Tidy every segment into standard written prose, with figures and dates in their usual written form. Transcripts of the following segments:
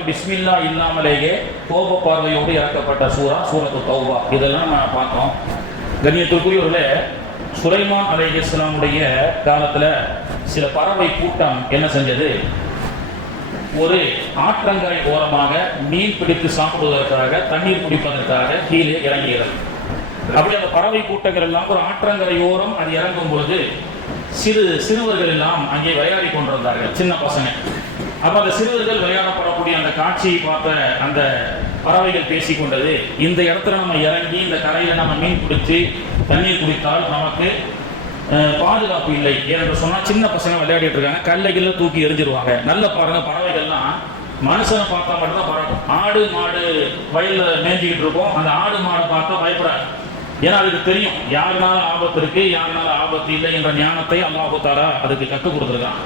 ஆலயம் பிஸ்மில்லா இல்லாமலேயே கோப பார்வையோடு இறக்கப்பட்ட சூரத்து தௌபா. இதெல்லாம் நான் பார்த்தோம். கண்ணியத்திற்குரியவர்களே, சுலைமான் அலைஹிஸ்ஸலாமுடைய காலத்துல சில பறவை கூட்டம் என்ன செஞ்சது, ஒரு ஆற்றங்கரை ஓரமாக மீன் பிடித்து சாப்பிடுவதற்காக, தண்ணீர் குடிப்பதற்காக கீழே இறங்குகிறது. அப்படி அந்த பறவை கூட்டங்கள் எல்லாம் ஒரு ஆற்றங்கரை ஓரம் அது இறங்கும் பொழுது சிறுவர்கள் எல்லாம் அங்கே விளையாடி கொண்டிருந்தார்கள், சின்ன பசங்க. அப்ப அந்த சிறுவர்கள் விளையாடப்படக்கூடிய அந்த காட்சியை பார்த்த அந்த பறவைகள் பேசிக்கொண்டது, இந்த இடத்துல நம்ம இறங்கி இந்த கரையில நம்ம மீன் பிடிச்சு தண்ணீர் குடித்தால் நமக்கு பாதுகாப்பு இல்லை. ஏன்னு சொன்னா சின்ன பசங்க விளையாடிட்டு இருக்காங்க, கல்லைகள்ல தூக்கி எரிஞ்சிருவாங்க. நல்ல பாருங்க, பறவைகள்லாம் மனுஷனை பார்த்தா மட்டும்தான் பறக்கும். ஆடு மாடு வயல்ல மேய்ஞ்சிக்கிட்டு இருக்கும், அந்த ஆடு மாடு பார்த்தா பயப்படாது. ஏன்னா அதுக்கு தெரியும் யாருனால ஆபத்து இருக்கு, யாருனால ஆபத்து இல்லை என்ற ஞானத்தை அல்லாஹ் தஆலா அதுக்கு கற்றுக் கொடுத்துருக்கான்.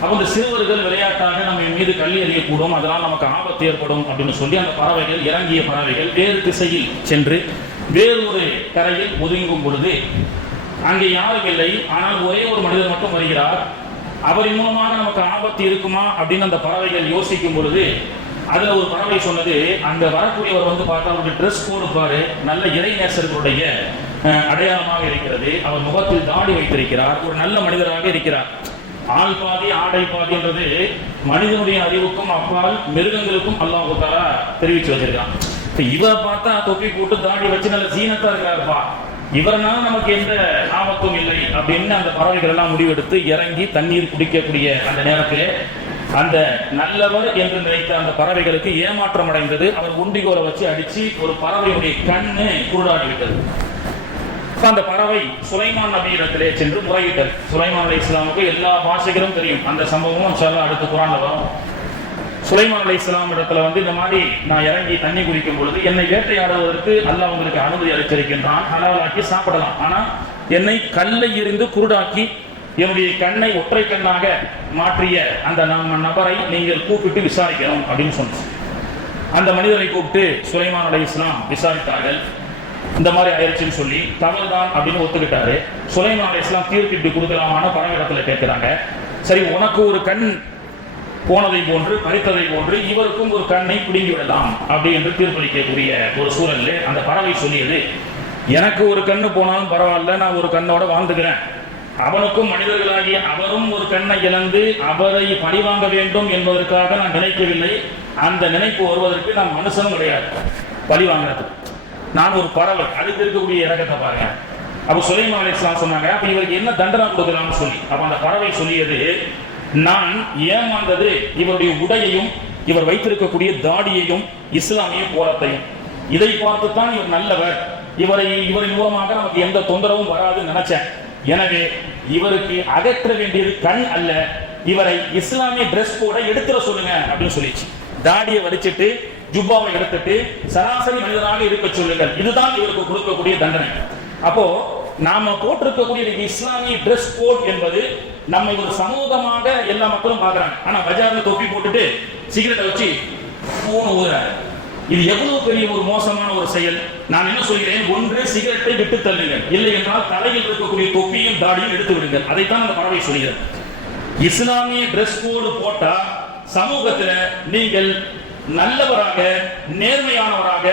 அப்போ இந்த சிறுவர்கள் விளையாட்டாக நம்ம மீது கல் எறியக்கூடும், அதனால் நமக்கு ஆபத்து ஏற்படும் அப்படின்னு சொல்லி அந்த பறவைகள், இறங்கிய பறவைகள் வேறு திசையில் சென்று வேறு ஒரு கரையில் ஒதுங்கும் பொழுது அங்கே யாரும் இல்லை. ஆனால் ஒரே ஒரு மனிதர் மட்டும் வருகிறார். அவரின் மூலமாக நமக்கு ஆபத்து இருக்குமா அப்படின்னு அந்த பறவைகள் யோசிக்கும் பொழுது அதுல ஒரு பறவை சொன்னது, அங்க வரக்கூடியவர் வந்து பார்த்தா அவருடைய ட்ரெஸ் போடுப்பாரு, நல்ல இறை நேசர்களுடைய அடையாளமாக இருக்கிறது. அவர் முகத்தில் தாடி வைத்திருக்கிறார், ஒரு நல்ல மனிதராக இருக்கிறார். ஆள் பாதி ஆடை பாதி என்றது மனிதனுடைய அறிவுக்கும் அப்பால் மிருகங்களுக்கும் அல்லாஹ் தஆலா தெரிவிச்சு வச்சிருக்கான். இவரை பார்த்தா தொப்பி போட்டு தாடி வச்சு நல்ல சீனத்தா இருக்கிறாருப்பா, இவரனால நமக்கு எந்த ஆபத்தும் இல்லை அப்படின்னு அந்த பறவைகள் எல்லாம் முடிவெடுத்து இறங்கி தண்ணீர் குடிக்கக்கூடிய அந்த நேரத்திலே அந்த நல்லவர் என்று நினைத்த அந்த பறவைகளுக்கு ஏமாற்றம் அடைந்தது. அவர் உண்டிகோலை வச்சு அடிச்சு ஒரு பறவையுடைய கண்ணு குருடாகிவிட்டது. அந்த பறவை சுலைமான் நபி இடத்திலே சென்று முறையிட்டது. சுலைமான் அலைஹிஸ்ஸலாமுக்கு எல்லா பாஷைகளும் தெரியும். அந்த சம்பவமும் இன்ஷாஅல்லாஹ் அடுத்த குர்ஆன்ல வரும். சுலைமான் அலைஹிஸ்ஸலாம் இடத்துல வந்து இந்த மாதிரி நான் இறங்கி தண்ணி குடிக்கும் பொழுது என்னை வேட்டையாடுவதற்கு அல்லாஹ் உங்களுக்கு அனுமதி அளித்திருக்கின்றான், ஹலாலாக்கி சாப்பிடலாம். ஆனா என்னை கல்லை எறிந்து குருடாக்கி என்னுடைய கண்ணை ஒற்றை கண்ணாக மாற்றிய அந்த நபரை நீங்கள் கூப்பிட்டு விசாரிக்கணும் அப்படின்னு சொன்னார். அந்த மனிதரை கூப்பிட்டு சுலைமான் அலைஹிஸ்ஸலாம் விசாரித்தார்கள். இந்த மாதிரி ஆயிடுச்சுன்னு சொல்லி தவறுதான் அப்படின்னு ஒத்துக்கிட்டாரு. சுலைமான் அலைஹிஸ்ஸலாம் தீர்ப்பு இப்படி கொடுக்கலாமான்னு பறவையிடத்துல கேட்கிறாங்க. சரி, உனக்கு ஒரு கண் போனதை போன்று பறித்ததை போன்று இவருக்கும் ஒரு கண்ணை பிடுங்கி விடலாம் அப்படி என்று தீர்ப்பளிக்கக்கூடிய ஒரு சூழல்ல அந்த பறவை சொல்லியது, எனக்கு ஒரு கண்ணு போனாலும் பரவாயில்ல, நான் ஒரு கண்ணோட வாழ்ந்துக்கிறேன். அவனுக்கும் மனிதர்களாகிய அவரும் ஒரு கண்ணை இழந்து அவரை பழிவாங்க வேண்டும் என்பதற்காக நான் நினைக்கவில்லை. அந்த நினைப்பு வருவதற்கு நான் மனுஷனும் கிடையாது பழி வாங்கிறது. நான் ஒரு பறவை, அதுக்கு இருக்கக்கூடிய இறக்கத்தை பாருங்க. அப்ப சுலைமான் அலைஹிஸ்ஸலாம் சொன்னாங்க, அப்ப இவருக்கு என்ன தண்டனை கொடுக்கலாம்னு சொல்லி. அப்ப அந்த பறவை சொல்லியது, நான் ஏமாந்தது இவருடைய உடையையும் இவர் வைத்திருக்கக்கூடிய தாடியையும் இஸ்லாமிய கோலத்தையும். இதை பார்த்துத்தான் இவர் நல்லவர், இவரின் மூலமாக நமக்கு எந்த தொந்தரவும் வராதுன்னு நினைச்சேன். எனவே இவருக்கு அகற்ற வேண்டியது கண் அல்ல, இவரை இஸ்லாமிய டிரெஸ் கோட எடுத்துட சொல்லுங்க அப்படின்னு சொல்லிச்சு. தாடியை வலிச்சிட்டு ஜுப்பாவை எடுத்துட்டு சராசரி மனிதனாக இருக்க சொல்லுங்கள், இதுதான் இவருக்கு கொடுக்கக்கூடிய தண்டனை. அப்போ நாம போட்டிருக்கக்கூடிய இஸ்லாமிய டிரெஸ் கோட் என்பது நம்ம ஒரு சமூகமாக எல்லா மக்களும் பார்க்கறாங்க. ஆனா பஜார்ல தொப்பி போட்டுட்டு சிகரெட்டை வச்சு ஊதுறாங்க. இது எவ்வளவு பெரிய ஒரு மோசமான ஒரு செயல். நான் என்ன சொல்கிறேன், ஒன்று சிகரெட்டை விட்டு தள்ளுங்கள், இல்லை என்றால் தலையில் இருக்கக்கூடிய தொப்பியும் தாடியும் எடுத்து விடுங்கள். அதைத்தான் அந்த பறவை சொல்கிறது. இஸ்லாமிய டிரெஸ் கோடு போட்டா சமூகத்தில் நீங்கள் நல்லவராக, நேர்மையானவராக,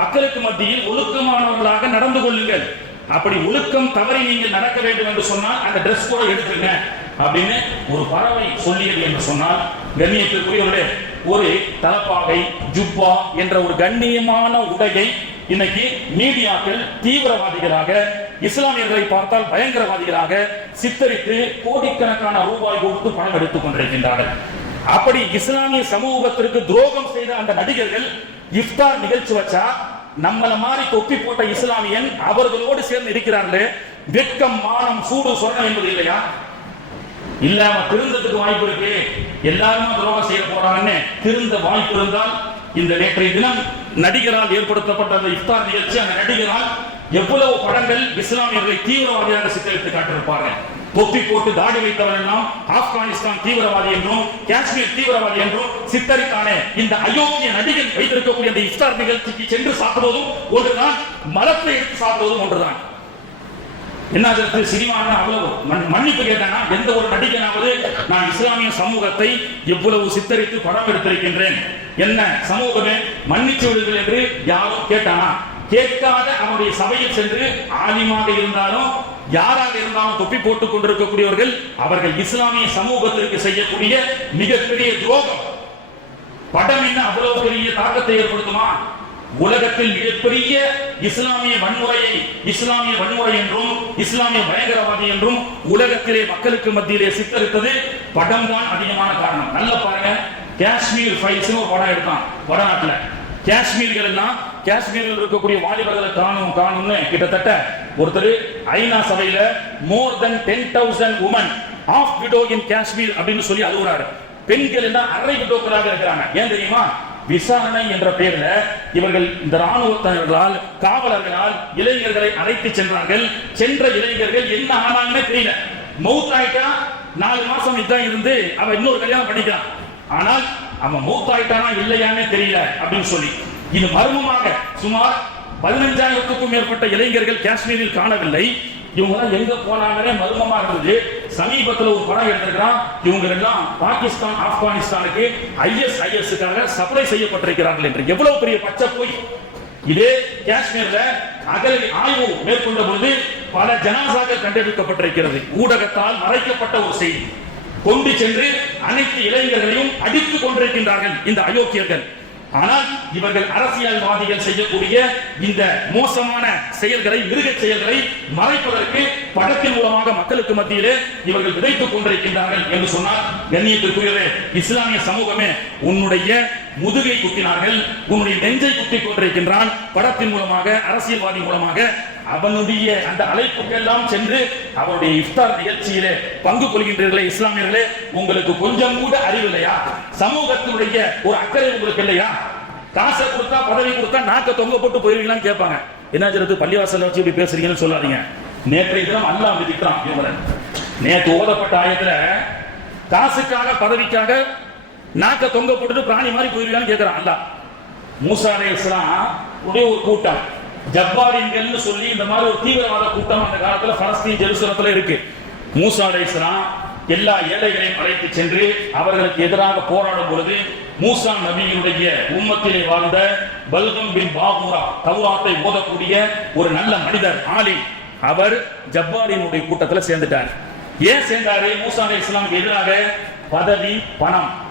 மக்களுக்கு மத்தியில் ஒழுக்கமானவர்களாக நடந்து கொள்ளுங்கள். அப்படி ஒழுக்கம் தவறி நீங்கள் நடக்க வேண்டும் என்று சொன்னால் அந்த டிரெஸ் கோடை எடுத்துங்க அப்படின்னு ஒரு பறவை சொல்லியது என்று சொன்னால், கண்ணியத்திற்குரியவர்களே, ஒரு தலப்பாகை ஜுப்பா என்ற ஒரு கண்ணியமான உடையை இன்னைக்கு மீடியாக்கள் தீவிரவாதிகளாக, இஸ்லாமியர்களை பார்த்தால் பயங்கரவாதிகளாக சித்தரித்து கோடிக்கணக்கான ரூபாய் கொடுத்து பணம் எடுத்துக் கொண்டிருக்கின்றார்கள். அப்படி இஸ்லாமிய சமூகத்திற்கு துரோகம் செய்த அந்த நடிகர்கள் இஃப்தார் நிகழ்ச்சி வச்சா நம்மள மாதிரி தொப்பி போட்ட இஸ்லாமியன் அவர்களோடு சேர்ந்து இருக்கிறார்களே, வெட்கம், மானம், சூடு, சொரணம் என்பது இல்லையா? இல்லாம திருந்ததுக்கு வாய்ப்பு இருக்கு. எல்லாரும் துரோகம் செய்ய போறாங்கன்னு திருந்த வாய்ப்பு இருந்தால், இந்த நேற்றைய தினம் நடிகரால் ஏற்படுத்தப்பட்ட அந்த இஃப்தார் நிகழ்ச்சி, அந்த நடிகரால் எவ்வளவு படங்கள் இஸ்லாமியர்களை தீவிரவாதியாக சித்தரித்து காட்டிருப்பார்கள். தொப்பி போட்டு தாடி வைத்தவன் எல்லாம் ஆப்கானிஸ்தான் தீவிரவாதி என்றும் காஷ்மீர் தீவிரவாதி என்றும் சித்தரித்தானே இந்த அயோக்கிய நடிகர் வைத்திருக்கக்கூடிய அந்த இஃப்தார் நிகழ்ச்சிக்கு சென்று சாப்பிடுவதும் ஒன்றுதான், மலத்தை எடுத்து சாப்பிடுவதும் ஒன்றுதான். என்ன சினிமான்னு அவ்வளவு மன்னிப்பு கேட்டானா? எந்த ஒரு நடிகனாவது நான் இஸ்லாமிய சமூகத்தை எவ்வளவு சித்தரித்து படம் எடுத்திருக்கின்றேன், என்ன சமூகமே மன்னிச்சு விடுங்கள் என்று யாரும் கேட்டானா? கேட்காத அவனுடைய சபையில் சென்று ஆலிமாக இருந்தாலும் யாராக இருந்தாலும் தொப்பி போட்டுக் கொண்டிருக்கக்கூடியவர்கள் அவர்கள் இஸ்லாமிய சமூகத்திற்கு செய்யக்கூடிய மிகப்பெரிய துரோகம். படம் என்ன அவ்வளவு பெரிய தாக்கத்தை ஏற்படுத்துமா? உலகத்தில் மிகப்பெரிய இஸ்லாமிய வன்முறை என்றும் இஸ்லாமிய பயங்கரவாதி என்றும் உலகத்திலே மக்களுக்கு மத்தியிலே சித்தரித்தது படம் தான் அதிகமான காரணம். நல்ல பாருங்க, காஷ்மீர் ஃபைல்ஸ் ஒரு படம் எடுத்தான் வடநாட்டுல. காஷ்மீர்கள் எல்லாம் காஷ்மீரில் இருக்கக்கூடிய வாலிபர்களை காணும்னு கிட்டத்தட்ட ஒருத்தர் ஐநா சபையில more than 10,000 women of widow in Kashmir அப்படின்னு சொல்லி அழுகுறாரு. பெண்கள் எல்லாம் அரை விடோக்களாக இருக்கிறாங்க. ஏன் தெரியுமா? விசாரணை என்ற பெயர்ல இவர்கள் இந்த ராணுவத்தினர்களால் காவலர்களால் இளைஞர்களை அழைத்து சென்றார்கள். சென்ற இளைஞர்கள் என்ன ஆனாங்கன்னு தெரியல. மௌத்தாயிட்டா 4 மாசம் இதான் இருந்து அவன் இன்னொரு கல்யாணம் பண்ணிக்கலாம். ஆனால் அவன் மௌத்தாயிட்டானா இல்லையானே தெரியல அப்படின்னு சொல்லி இது மர்மமாக சுமார் 15,000க்கும் மேற்பட்ட இளைஞர்கள் காஷ்மீரில் காணவில்லை. இவங்க எங்க போனாங்கன்னே மர்மமா இருந்தது. சமீபத்தில் ஒரு படம் எடுத்திருக்கிறான். இவங்க எல்லாம் பாகிஸ்தான் ஆப்கானிஸ்தானுக்கு ISISக்காக சப்ளை செய்யப்பட்டிருக்கிறார்கள் என்று. எவ்வளவு பெரிய பச்சை போய்! இதே காஷ்மீர்ல அகலி ஆய்வு மேற்கொண்ட பொழுது பல ஜனாசாக்கள் கண்டெடுக்கப்பட்டிருக்கிறது. ஊடகத்தால் மறைக்கப்பட்ட ஒரு செய்தி. கொண்டு சென்று அனைத்து இளைஞர்களையும் அடித்துக் கொண்டிருக்கின்றார்கள் இந்த அயோக்கியர்கள். ஆனால் இவர்கள் அரசியல்வாதிகள் செய்யக்கூடிய இந்த மோசமான செயல்களை, மிருக செயல்களை மறைப்பதற்கு படத்தின் மூலமாக மக்களுக்கு மத்தியிலே இவர்கள் விதைத்துக் கொண்டிருக்கின்றார்கள் என்று சொன்னால், கண்ணியத்திற்குரியவே இஸ்லாமிய சமூகமே உன்னுடைய முதுகை குத்தினார்கள், உன்னுடைய நெஞ்சை குத்திக் கொண்டிருக்கின்றான். படத்தின் மூலமாக, அரசியல்வாதி மூலமாக அவனுடைய அந்த அழைப்புக்கெல்லாம் சென்று அவருடைய இஃப்தார் நிகழ்ச்சியிலே பங்கு கொள்கின்றீர்களே இஸ்லாமியர்களே, உங்களுக்கு கொஞ்சம் கூட அறிவில்லையா? சமூகத்தினுடைய ஒரு அக்கறை உங்களுக்கு இல்லையா? காசை கொடுத்தா, பதவி கொடுத்தா நாக்க தொங்க போட்டு போயிருவீங்களான்னு கேட்பாங்க. என்ன சொல்றது, பள்ளிவாசல் வச்சு இப்படி பேசுறீங்கன்னு சொல்லாதீங்க. நேற்றைய தினம் அல்லாஹ் விதிக்கிறான். நேற்று ஓதப்பட்ட ஆயத்துல காசுக்காக பதவிக்காக நாக்க தொங்க போட்டுட்டு பிராணி மாதிரி போயிருவீங்கன்னு கேட்கிறான் அல்லாஹ். மூசா அலைஹிஸ்ஸலாம் ஒரு கூட்டம் ஜப்பாரின்கள் சொல்லி இந்த மாதிரி ஒரு தீவிரவாத கூட்டம் அந்த காலத்துல பலஸ்தீன் ஜெருசலத்துல இருக்கு. மூசா அலைஹிஸ்ஸலாம் எல்லா ஏழைகளையும் அழைத்து சென்று அவர்களுக்கு எதிராக போராடும் பொழுது மூசா நபியினுடைய உம்மத்திலே வாழ்ந்த பல்கம் பின் பாகூரா, தௌராத்தை ஓதக்கூடிய ஒரு நல்ல மனிதர், ஆலிம், அவர் ஜப்பாரினுடைய கூட்டத்தில் சேர்ந்துட்டார். ஏன் சேர்ந்தாரு? மூசா அலைஹிஸ்ஸலாமுக்கு எதிராக பதவி,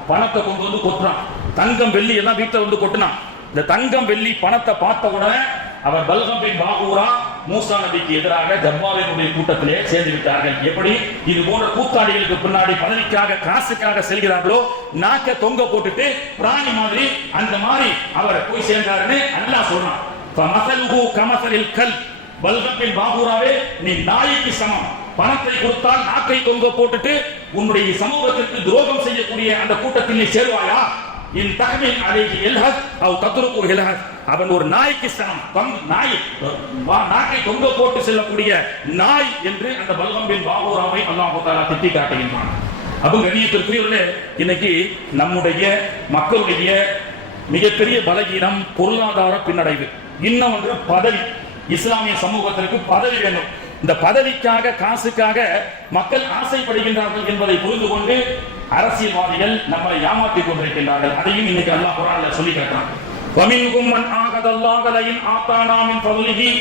பணத்தை கொண்டு வந்து கொட்டுறான். தங்கம் வெள்ளி எல்லாம் வீட்டில் வந்து கொட்டினான். இந்த தங்கம் வெள்ளி பணத்தை பார்த்த உடனே அவர் பல்கம் பின் பாகூரா மூசா நபிக்கு எதிராக ஜப்பாரினுடைய கூட்டத்திலே சேர்ந்து விட்டார்கள். எப்படி இது போன்ற கூத்தாடிகளுக்கு பின்னாடி பதவிக்காக, காசுக்காக செல்கிறார்களோ, நாக்க தொங்க போட்டுட்டு பிராணி மாதிரி அந்த மாதிரி அவர் போய் சேர்ந்தாருன்னு அல்லாஹ் சொல்றான். ஃபமஸலுஹு கமஸலில் கல்ப், பல்கம் பின் பாகூராவே நீ நாய்க்கு சமம். பணத்தை கொடுத்தால் நாக்கை தொங்க போட்டுட்டு உன்னுடைய சமூகத்திற்கு துரோகம் செய்யக்கூடிய அந்த கூட்டத்தில் நீ சேருவாயா? இன் தஹ்மில் அலைஹி இல்ஹத் அவ் தத்ருகு இல்ஹத், அவன் ஒரு நாய்க்கு சமம். நாய் நாக்கை தொங்க போட்டு செல்லக்கூடிய நாய் என்று அந்த பல்கம் பின் பாகூராவை அல்லாஹ் தஆலா திட்டி காட்டுகின்றான். அப்ப கண்ணியத்திற்குரியவர்களே, இன்னைக்கு நம்முடைய மக்களுடைய மிகப்பெரிய பலகீனம் பொருளாதார பின்னடைவு. இன்னும் ஒன்று பதவி. இஸ்லாமிய சமூகத்திற்கு பதவி வேண்டும். இந்த பதவிக்காக, காசுக்காக மக்கள் ஆசைப்படுகின்றார்கள் என்பதை புரிந்து கொண்டு அரசியல்வாதிகள் நம்மளை ஏமாற்றிக் கொண்டிருக்கின்றார்கள். அதையும் இன்னைக்கு அல்லாஹ் குர்ஆன்ல சொல்லி காட்டுறான். வமின்கும் மன் ஆகதல்லாஹு லயின் ஆதானா மின் ஃபضலிஹி,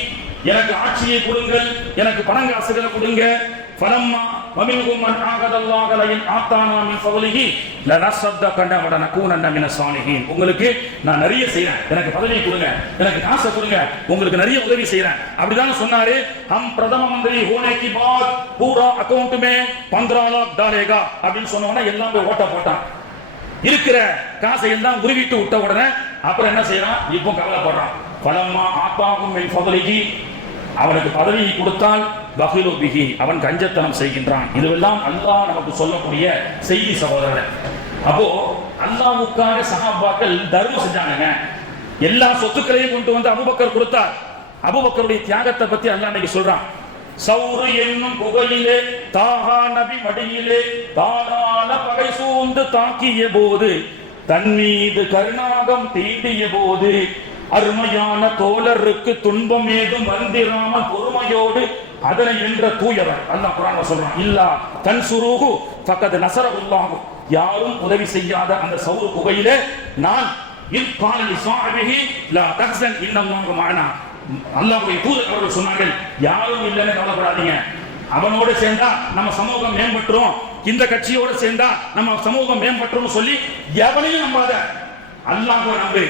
எனக்கு ஆட்சியை கொடுங்கள், எனக்கு பணங்காசுகளை கொடுங்க. ஃபலம்மா வமின்கும் மன் ஆகதல்லாஹு லயின் ஆதானா மின் ஃபضலிஹி லனஸத்தகன வ லனகூனன்ன மினஸ் ஸாலிஹீன், உங்களுக்கு நான் நிறைய செய்றேன், எனக்கு பதவி கொடுங்க, எனக்கு காசை கொடுங்க, உங்களுக்கு நிறைய உதவி செய்றேன் அப்படிதான் சொன்னாரு. ஹம் பிரதம மந்திரி ஹோனே கி பாத் பூரா அக்கவுண்ட் மே 15 लाख डालेगा அப்படின்னு சொன்னவன எல்லாம் போய் ஓட்ட போட்டான். இருக்கிற காசை எல்லாம் உருவிட்டு விட்ட உடனே அப்புறம் என்ன செய்யறான்? இப்போ கவலைப்படுறான். ஃபலம்மா ஆத்தாகும் மின் ஃபضலிஹி, அவனுக்கு பதவியை கொடுத்தால் பகிலு பிஹி, அவன் கஞ்சத்தனம் செய்கின்றான். இதுவெல்லாம் அல்லாஹ் நமக்கு சொல்லக்கூடிய செய்தி சகோதரர். அப்போ அல்லாஹ்வுக்காக சஹாபாக்கள் தர்மம் செஞ்சாங்க. எல்லா சொத்துக்களையும் கொண்டு வந்து அபூபக்கர் கொடுத்தார். அபூபக்கருடைய தியாகத்தை பத்தி அல்லாஹ் இன்னைக்கு சொல்றான். சௌரு என்னும் புகையிலே தாகா நபி மடியிலே தாராள பகை சூழ்ந்து தாக்கிய போது, தன் மீது கருணாகம் தீண்டிய போது, அருமையான தோழருக்கு துன்பம் ஏதும் வந்திராமல் பொறுமையோடு அதனை என்ற தூயவர். அல்லாஹ் குர்ஆன்ல சொல்றான், இல்லா தன்சுருஹு ஃபகத் நஸரஹுல்லாஹு, யாரும் உதவி செய்யாத அந்த சௌர் குகையிலே நான் இல் கால லிஸாஹிபிஹி லா தஹ்சன் இன்னல்லாஹு மஅனா, அல்லாஹ்வுடைய தூதர் அவர்கள் சொன்னார்கள், யாரும் இல்லைன்னு கவலைப்படாதீங்க, அவனோட சேர்ந்தா நம்ம சமூகம் மேம்பட்டுரும், இந்த கட்சியோட சேர்ந்தா நம்ம சமூகம் மேம்பட்டுரும் சொல்லி எவனையும் நம்பாத, அல்லாஹ்வை நம்பு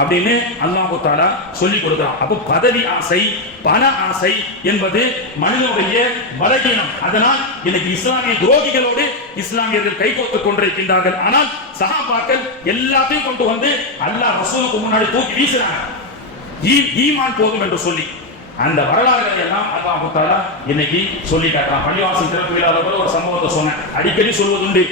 அப்படின்னு அல்லாஹ் தஆலா சொல்லி கொடுக்கிறான். அப்போ பதவி ஆசை, பண ஆசை என்பது மனிதனுடைய பலகீனம். அதனால் இன்னைக்கு இஸ்லாமிய துரோகிகளோடு இஸ்லாமியர்கள் கைகோத்துக் கொண்டிருக்கின்றார்கள். ஆனால் சஹாபாக்கள் எல்லாத்தையும் கொண்டு வந்து அல்லாஹ் ரசூலுக்கு முன்னாடி தூக்கி வீசுறாங்க, ஈமான் போதும் என்று சொல்லி. அந்த வரலாறுகளை எல்லாம் அல்லாஹ் தஆலா இன்னைக்கு சொல்லி காட்டுறான். பள்ளிவாசல் திறப்பு விழாவில் ஒரு சம்பவத்தை சொன்னேன், அடிக்கடி சொல்வதுண்டு.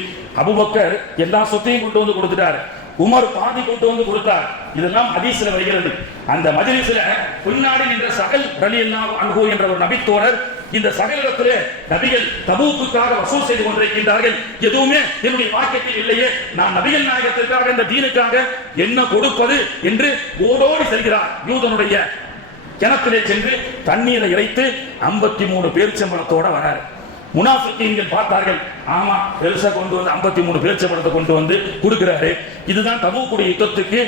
அபூபக்கர் எல்லா சொத்தையும் கொண்டு வந்து கொடுத்துட்டாரு, உமர் பாதி கொண்டு வந்து கொடுத்தார். இதெல்லாம் ஹதீஸ்ல வருகிறது. அந்த மஜ்லிஸ்ல பின்னாடி நின்ற சகல் ரலியல்லாஹு அன்ஹு என்ற ஒரு நபித்தோழர், இந்த சகலிடத்திலே நபிகள் தபூக்குக்காக வசூல் செய்து கொண்டிருக்கின்றார்கள், எதுவுமே என்னுடைய வாக்கியத்தில் இல்லையே, நான் நபிகள் நாயகத்திற்காக இந்த தீனுக்காக என்ன கொடுப்பது என்று ஓடோடி செல்கிறார். யூதனுடைய கிணத்திலே சென்று தண்ணீரை இறைத்து 53 பேரிச்சம்பழத்தோட வராரு. முனாஃபிக்கீன்கள் பார்த்தார்கள், ஆமா பெருசா கொண்டு வந்து 53 பேரிச்சம்பழத்தை கொண்டு வந்து கொடுக்கிறாரு, இதுதான் தபூக்குடைய யுத்தத்துக்கு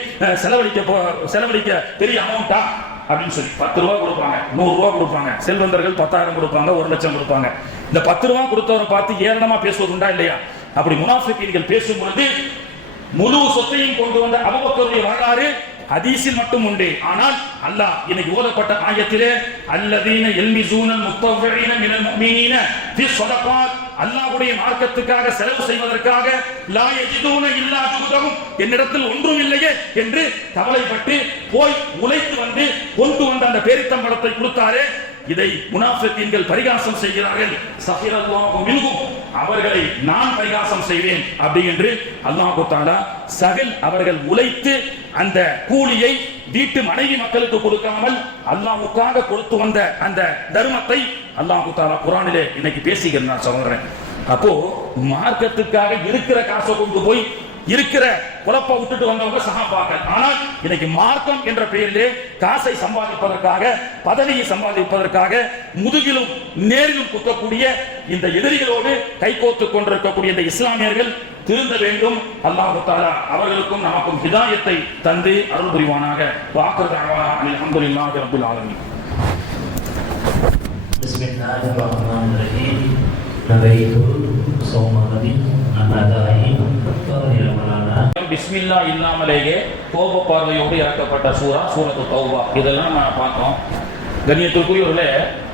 செலவழிக்க பெரிய அமௌண்டா அப்படின்னு சொல்லி 10 ரூபா கொடுப்பாங்க, 100 ரூபா கொடுப்பாங்க, செல்வந்தர்கள் 10,000 கொடுப்பாங்க, 1 லட்சம் கொடுப்பாங்க. இந்த 10 ரூபா கொடுத்தவரை பார்த்து ஏளனமா பேசுவதுண்டா இல்லையா? அப்படி முனாஃபிக்கீன்கள் பேசும் பொழுது முழு சொத்தையும் கொண்டு வந்த அபூபக்கருடைய வரலாறு ஹதீஸில் மட்டும் உண்டு. ஆனால் அல்லாஹ் இன்னைக்கு ஓதப்பட்ட ஆயத்திலே அல்லதீன யல்மிஸூனல் முத்தவ்விஈன மினல் முஃமினீன ஃபி ஸதகாத், அல்லாஹ்வுடைய மார்க்கத்துக்காக செலவு செய்வதற்காக லா யஜிதூன இல்லா ஜுஹதஹும், என்னிடத்தில் ஒன்றும் இல்லையே என்று கவலைப்பட்டு போய் உழைத்து வந்து கொண்டு வந்த அந்த பேரித்தம்பழத்தை கொடுத்தாரே, இதை முனாஃபிக்கீன்கள் பரிகாசம் செய்கிறார்கள். ஸஹிரல்லாஹு மின்ஹும், அவர்களை நான் பரிகாசம் செய்வேன் அப்படி என்று அல்லாஹ் தஆலா சகல் அவர்கள் உழைத்து அந்த கூலியை வீட்டு மனைவி மக்களுக்கு கொடுக்காமல் அல்லாஹ்வுக்காக கொடுத்து வந்த அந்த தர்மத்தை அல்லாஹ் தஆலா குர்ஆனிலே இன்னைக்கு பேசுகிறார் சகோதரன். அப்போ மார்க்கத்துக்காக இருக்கிற காசை கொண்டு போய் இருக்கிற குழப்ப விட்டுட்டு வந்தவங்க சஹாபாக்கள். ஆனால் இன்னைக்கு மார்க்கம் என்ற பெயரிலே காசை சம்பாதிப்பதற்காக, பதவியை சம்பாதிப்பதற்காக முதுகிலும் நேரிலும் குத்தக்கூடிய இந்த எதிரிகளோடு கைகோத்துக் கொண்டிருக்கக்கூடிய இந்த இஸ்லாமியர்கள் திருந்த வேண்டும். அல்லாஹ் தஆலா அவர்களுக்கும் நமக்கும் ஹிதாயத்தை தந்து அருள் புரிவானாக. வாக்கிரு தஅவானா அல்ஹம்துலில்லாஹி ரப்பில் ஆலமீன். பிஸ்மில்லாஹிர் ரஹ்மானிர் ரஹீம். நபைது ஸௌமதி அனதாயி ஃபரில் மலானா. பிஸ்மில்லா இல்லாமலேயே கோப பார்வையோடு இறக்கப்பட்ட சூரா சூரத்து தௌபா. இதெல்லாம் நான் பார்த்தோம். கண்ணியத்திற்குரியவர்களே,